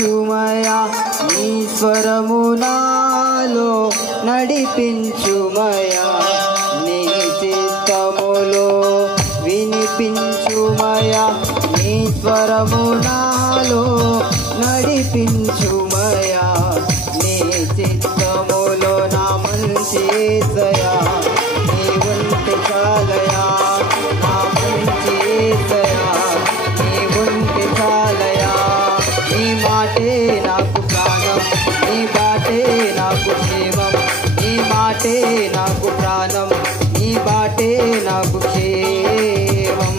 నడిపించుమయా నీ స్వరము నాలో నడిపించుమయా నీ చిత్తములో వినిపించుమయా నీ స్వరము నాలో నడిపించుమయా నీ చిత్తములో నా మంచి యేసయ్యా నీ ఉంటే చాలయా నా మంచి యేసయ్యా నీ ఉంటే చాలయా నీ మాటే నాకు ప్రాణం నీ బాటే నాకు క్షేమం నీ మాటే నాకు ప్రాణం నీ బాటే నాకు క్షేమం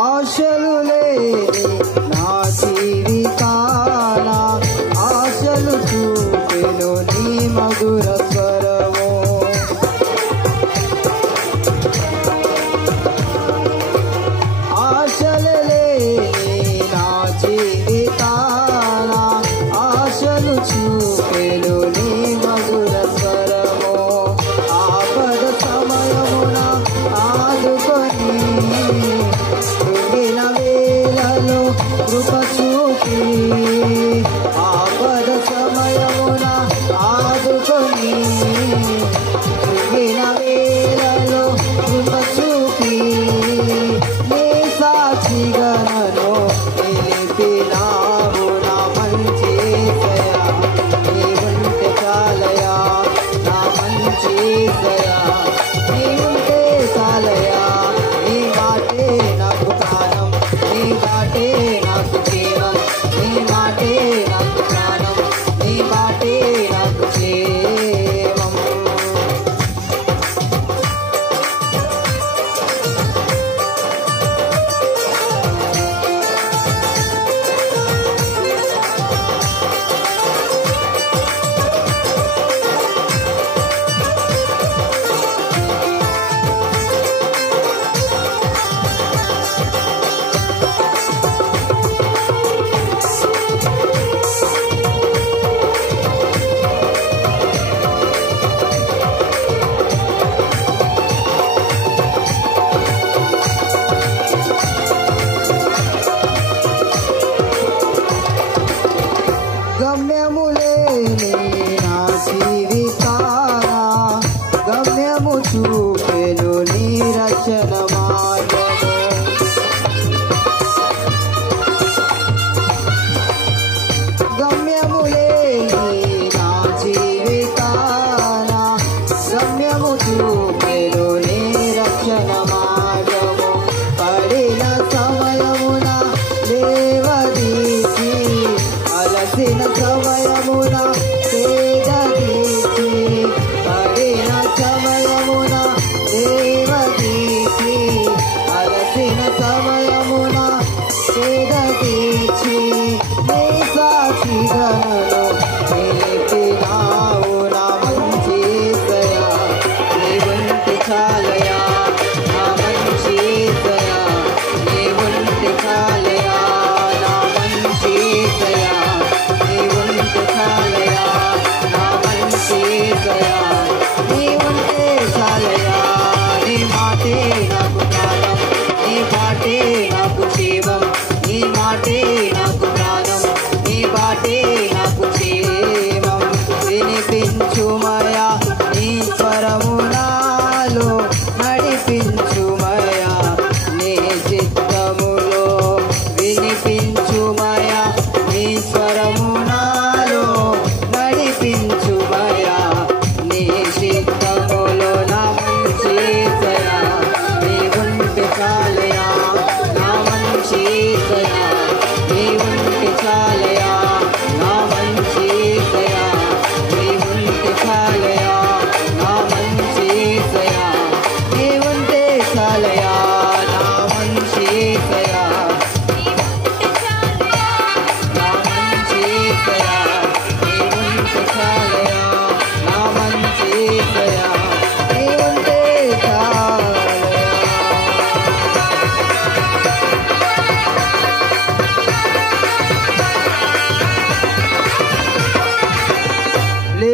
ఆశలు లేని నా జీవితాన ఆశలు చూపెను నీ మధుర స్వరము ఆశలు లేని నా జీవితాన ఆశలు చూపెను నీ మధుర స్వరము ఆపద సమయమున ఆదుకొని కృప చూపి